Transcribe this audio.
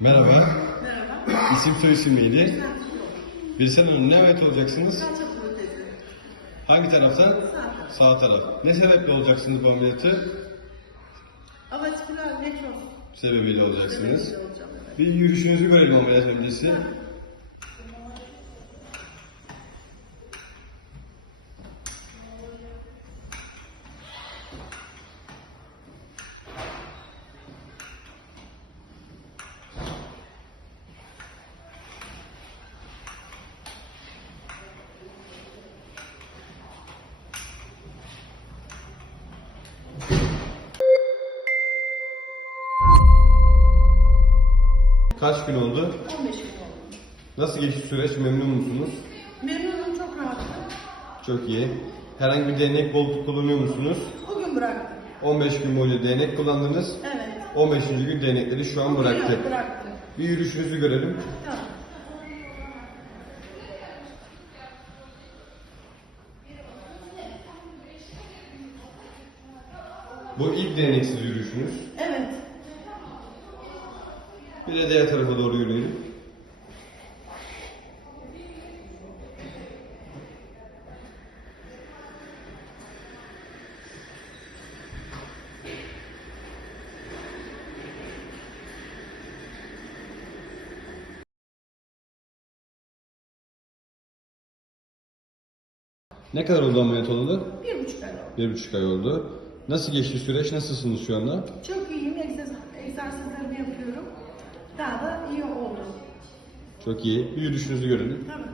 Merhaba. Merhaba. İsim soy isim? Ben tutuyorum. Birsen Hanım ne ameliyat olacaksınız? Protezi. Hangi taraftan? Sağ. Sağ taraf. Ne sebeple olacaksınız bu ameliyatı? Avasküler nekroz. Sebebiyle olacaksınız. Sebebiyle olacağım. Bir yürüyüşünüzü görelim ameliyat öncesi. Kaç gün oldu? 15 gün oldu. Nasıl geçti süreç? Memnun musunuz? Memnunum çok rahatım. Çok iyi. Herhangi bir değnek koltuk kullanıyor musunuz? Bugün bıraktım. 15 gün boyunca değnek kullandınız. Evet. 15. gün değnekleri şu an bıraktı. Bugün bıraktım. Bir yürüyüşünüzü görelim. Tamam. Bu ilk değneksiz yürüyüşünüz. Evet. Bir de diğer tarafa doğru yürüyelim. Ne kadar oldu ameliyat olalı? Bir buçuk ay oldu. Bir buçuk ay oldu. Nasıl geçti süreç? Nasılsınız şu anda? Çok iyiyim. Egzersiz, egzersizlerimi yapıyorum. Daha da iyi oldu. Çok iyi. Bir yürüyüşünüzü görelim. Tamam.